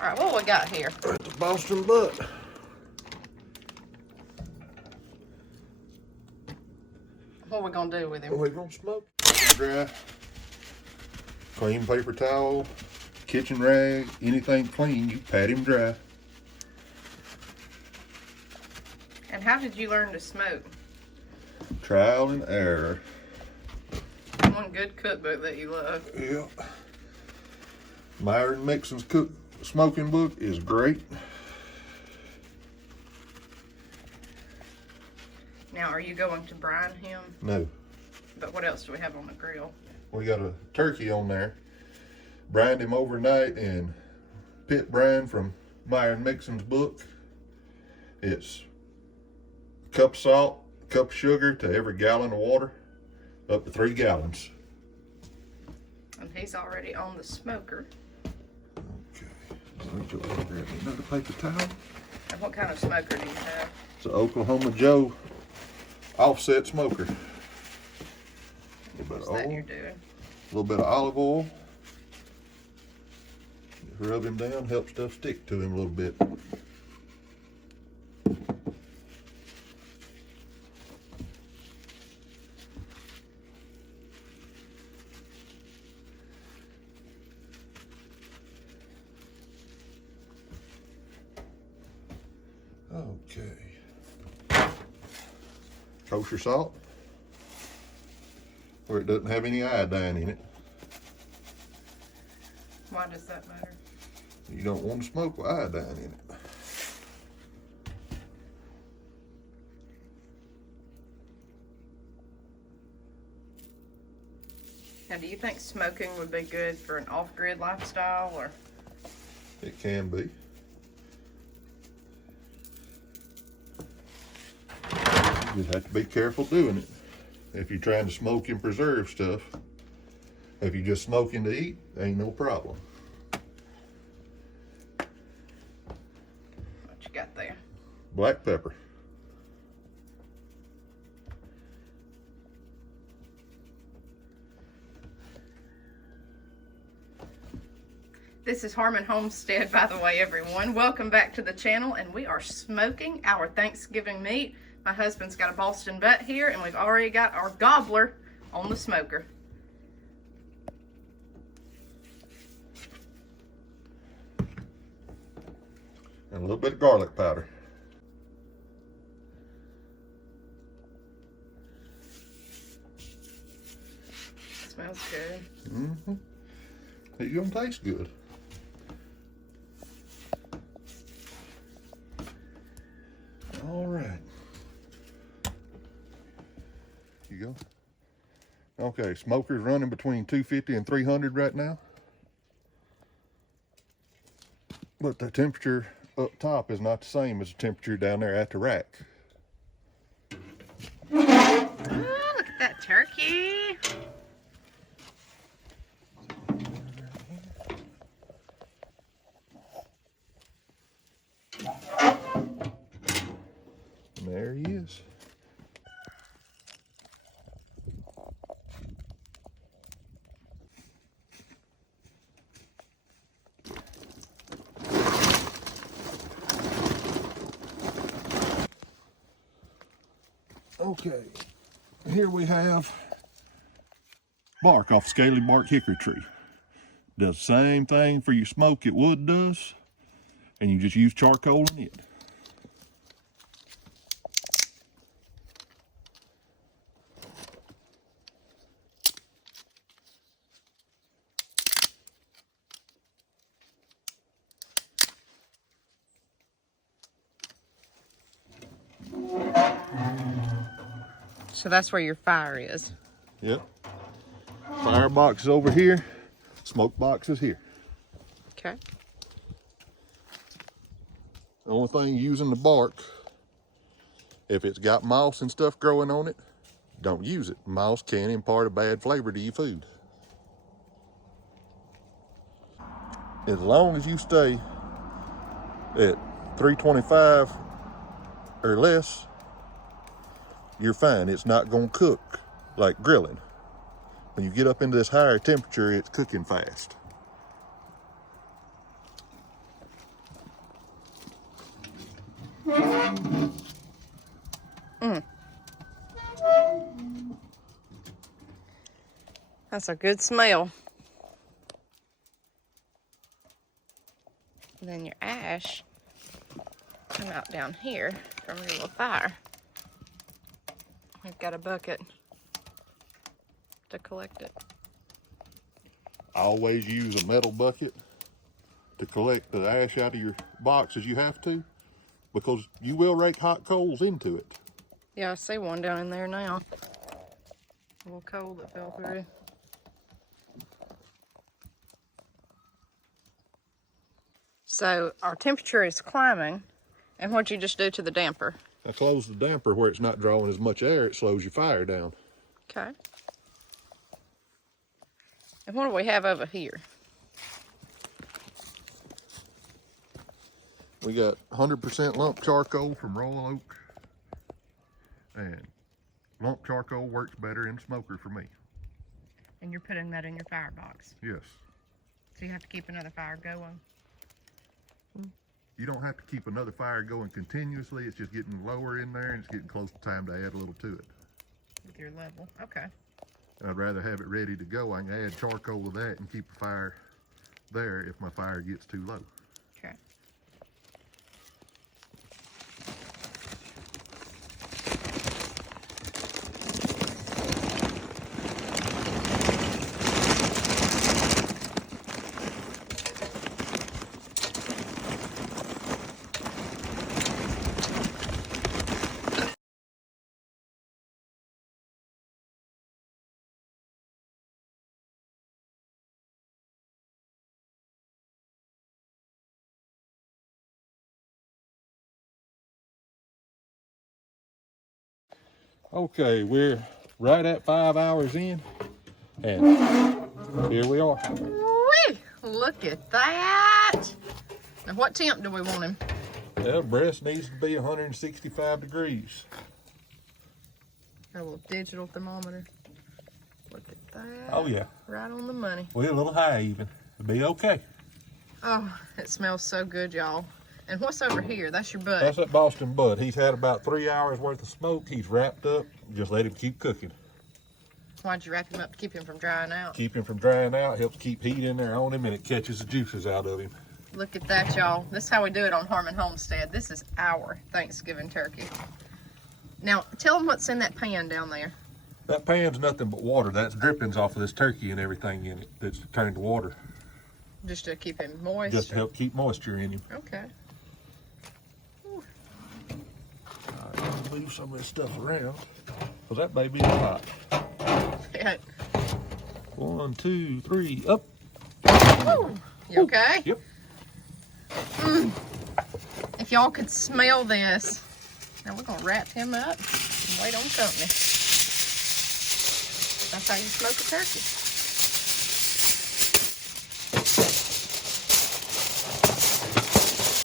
All right, what we got here? That's a Boston butt. What are we gonna do with him? We're gonna smoke. Dry. Clean paper towel, kitchen rag, anything clean, you pat him dry. And how did you learn to smoke? Trial and error. One good cookbook that you love. Yeah. Myron Mixon's smoking book is great. Now, are you going to brine him? No. But what else do we have on the grill? We got a turkey on there. Brined him overnight in pit brine from Myron Mixon's book. It's a cup of salt, a cup of sugar to every gallon of water, up to 3 gallons. And he's already on the smoker. Okay. Let me go over and grab me another paper towel. And what kind of smoker do you have? It's an Oklahoma Joe offset smoker. What's that you're doing? A little bit of olive oil. Rub him down, help stuff stick to him a little bit. Okay. Kosher salt, where it doesn't have any iodine in it. Why does that matter? You don't want to smoke with iodine in it. Now, do you think smoking would be good for an off-grid lifestyle, or? It can be. You just have to be careful doing it. If you're trying to smoke and preserve stuff, if you're just smoking to eat, ain't no problem. What you got there? Black pepper. This is Harmon Homestead, by the way, everyone. Welcome back to the channel, and we are smoking our Thanksgiving meat. My husband's got a Boston butt here, and we've already got our gobbler on the smoker. And a little bit of garlic powder. Smells good. Mm-hmm. It's gonna taste good. All right. You go. Okay, smoker's running between 250 and 300 right now. But the temperature up top is not the same as the temperature down there at the rack. Oh, look at that turkey. And there he is. Okay, here we have bark off scaly bark hickory tree. Does the same thing for your smoke that wood does, and you just use charcoal in it. So that's where your fire is. Yep. Fire box is over here. Smoke box is here. Okay. The only thing using the bark, if it's got moss and stuff growing on it, don't use it. Moss can impart a bad flavor to your food. As long as you stay at 325 or less, you're fine. It's not going to cook like grilling. When you get up into this higher temperature, it's cooking fast. That's a good smell. And then your ash come out down here from your little fire. We've got a bucket to collect it. Always use a metal bucket to collect the ash out of your box as you have to, because you will rake hot coals into it. Yeah, I see one down in there now. A little coal that fell through. So our temperature is climbing, and what'd you just do to the damper? I close the damper where it's not drawing as much air, it slows your fire down. Okay. And what do we have over here? We got 100% lump charcoal from Royal Oak, and lump charcoal works better in smoker for me. And you're putting that in your firebox. Yes. So you have to keep another fire going. You don't have to keep another fire going continuously, it's just getting lower in there and it's getting close to time to add a little to it. With your level, okay. I'd rather have it ready to go. I can add charcoal to that and keep the fire there if my fire gets too low. Okay. Okay, we're right at 5 hours in, and here we are. Whee! Look at that. Now what temp do we want him? Well, breast needs to be 165 degrees. Got a little digital thermometer. Look at that. Oh yeah. Right on the money. We're a little high even. It'll be okay. Oh, it smells so good, y'all. And what's over here? That's your butt. That's that Boston bud. He's had about 3 hours worth of smoke. He's wrapped up. Just let him keep cooking. Why'd you wrap him up to keep him from drying out? Keep him from drying out. Helps keep heat in there on him, and it catches the juices out of him. Look at that, y'all. This is how we do it on Harmon Homestead. This is our Thanksgiving turkey. Now, tell them what's in that pan down there. That pan's nothing but water. That's drippings off of this turkey and everything in it that's turned to water. Just to keep him moist? Just to help keep moisture in him. Okay. Move some of this stuff around, because that baby is hot. Yeah. 1, 2, 3, up. Ooh. You okay? Yep. If y'all could smell this. Now we're going to wrap him up and wait on company. That's how you smoke a turkey.